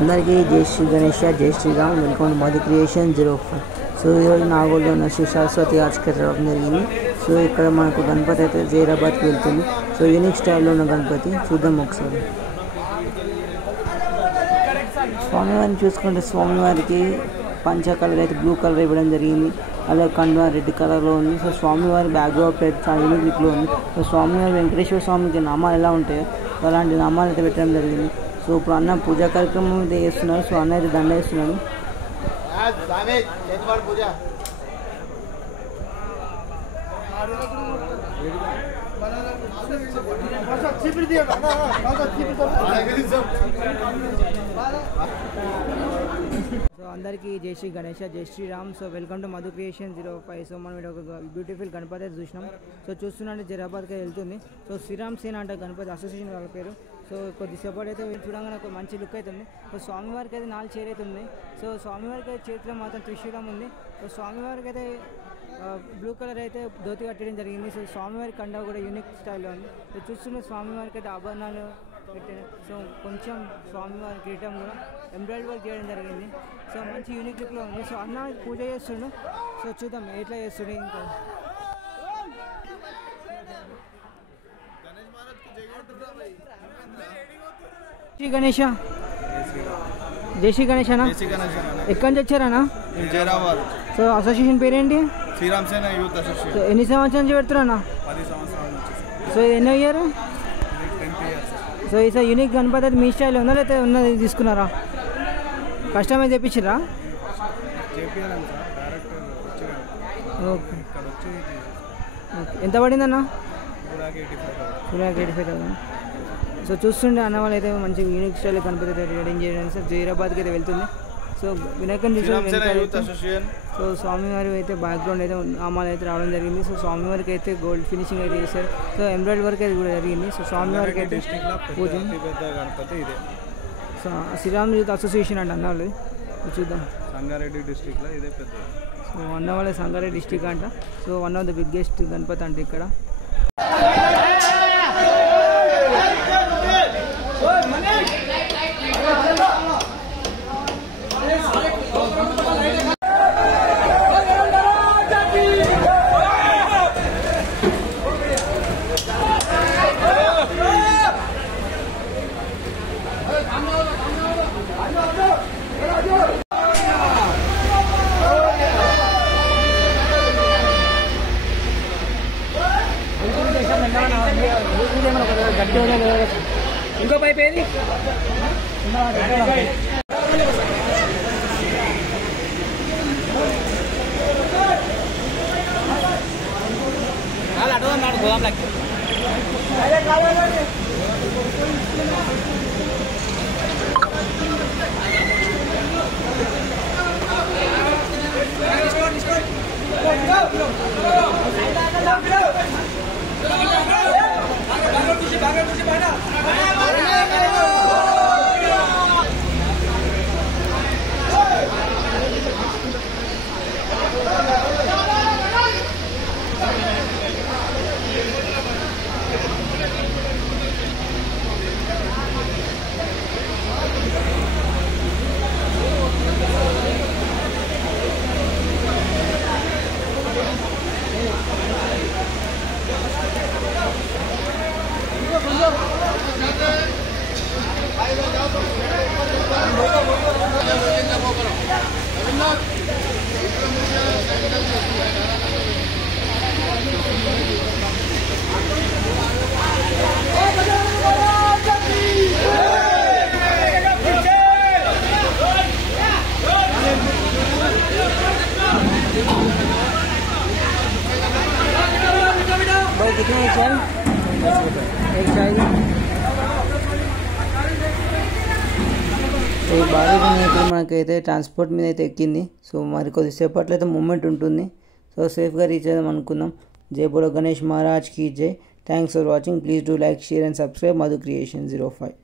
అందరికీ జై శ్రీ గణేష్, జై Shri Ram. Welcome to Madhu creation 05. So ఈరోజు నాగోల్లో ఉన్న శ్రీ సరస్వతి ఆర్ట్స్కి రావడం జరిగింది. సో ఇక్కడ మనకు గణపతి అయితే జైరాబాద్కి వెళ్తుంది. సో యూనిక్ స్టైల్లో ఉన్న గణపతి చూద్దాం ఒకసారి. స్వామివారిని చూసుకుంటే స్వామివారికి పంచ కలర్ అయితే బ్లూ కలర్ ఇవ్వడం జరిగింది. అలా కండువా రెడ్ కలర్లో ఉంది. సో స్వామివారి బ్యాక్గ్రౌండ్ అయితే చాలా యూనిక్ లుక్లో ఉంది. సో స్వామివారి వెంకటేశ్వర స్వామికి నామాలు ఎలా ఉంటాయో అలాంటి నామాలు అయితే పెట్టడం జరిగింది. సో ఇప్పుడు అన్న పూజా కార్యక్రమం అయితే చేస్తున్నారు. సో అన్న అయితే దండ వేస్తున్నాడు. సో అందరికీ జై శ్రీ గణేష, జై Shri Ram. So welcome to Madhu creation 05. So మనం ఒక బ్యూటిఫుల్ గణపతి అయితే చూసినాం. సో చూస్తున్నట్టు జైరాబాద్కి వెళ్తుంది. సో శ్రీరామ్ సేన అంటే గణపతి అసోసియేషన్ వాళ్ళ పేరు. సో కొద్దిసేపటి అయితే చూడంగానే ఒక మంచి లుక్ అయితే ఉంది. సో స్వామివారికి అయితే 4 చీర అయితే ఉంది. సో స్వామివారికి అయితే చేతిలో మాత్రం త్రిశూలం ఉంది. సో స్వామివారికి అయితే బ్లూ కలర్ అయితే ధోతి కట్టడం జరిగింది. సో స్వామివారి కండ కూడా యూనిక్ స్టైల్లో ఉంది. సో చూస్తున్న స్వామివారికి అయితే ఆభరణాలు పెట్టారు. సో కొంచెం స్వామివారి కిరీటం కూడా ఎంబ్రాయిడరీ వర్క్ చేయడం జరిగింది. సో మంచి యూనిక్ లుక్లో ఉంది. సో అన్న పూజ చేస్తుండు. సో చూద్దాం ఎట్లా చేస్తుండే. ఇంకా శ్రీ గణేష, జై శ్రీ గణేష్ అన్న. ఎక్కడి నుంచి వచ్చారన్నా? సో అసోసియేషన్ పేరేంటి? శ్రీరామ్ సేన యూత్ అసోసియేషన్. సో ఎన్ని సంవత్సరాల నుంచి పెడుతున్నా? 10 సంవత్సరాల నుంచి. సో ఎన్నో ఇయర్? 10 years. సో ఈసారి యూనిక్ గణపతి అయితే మీ స్టైల్ ఉందా లేకపోతే ఉన్నది తీసుకున్నారా? కస్టమైజ్ చేయించారా? ఓకే. ఎంత పడిందన్న? 2,85,000. సో చూస్తుండే అన్న వాళ్ళు అయితే మంచి యూనిక్ స్టైల్ గణపతి అయితే రెడీ చేయడానికి సార్ జైరాబాద్కి అయితే వెళ్తుంది. సో వినాయకుని సో స్వామివారి అయితే బ్యాక్గ్రౌండ్ అయితే నామాలు అయితే రావడం జరిగింది. సో స్వామివారికి అయితే గోల్డ్ ఫినిషింగ్ అయితే చేశారు. సో ఎంబ్రాయిడరీ వర్క్ అయితే కూడా జరిగింది. సో స్వామివారికి అయితే పూజ. సో శ్రీరామ్ యూత్ అసోసియేషన్ అంటే అన్న వాళ్ళు చూద్దాం. సంగారెడ్డి డిస్ట్రిక్ట్లో ఇదే పెద్ద. సో అన్న వాళ్ళ సంగారెడ్డి డిస్ట్రిక్ట్ అంట. So one of the biggest Ganapati అంటే ఇక్కడ. ఇంకో పైపు ఏది? అటున్నాడు గోదాంలకి. कितने चाय? एक चाय. సో ఈ భారీ అయితే మనకైతే ట్రాన్స్పోర్ట్ మీద అయితే ఎక్కింది. సో మరి కొద్దిసేపట్లో అయితే మూమెంట్ ఉంటుంది. సో సేఫ్గా రీచ్ అవుదాం అనుకుందాం. జై బోలో గణేష్ మహారాజ్ की जय. Thanks for watching. Please do like, share and subscribe Madhu creation 05.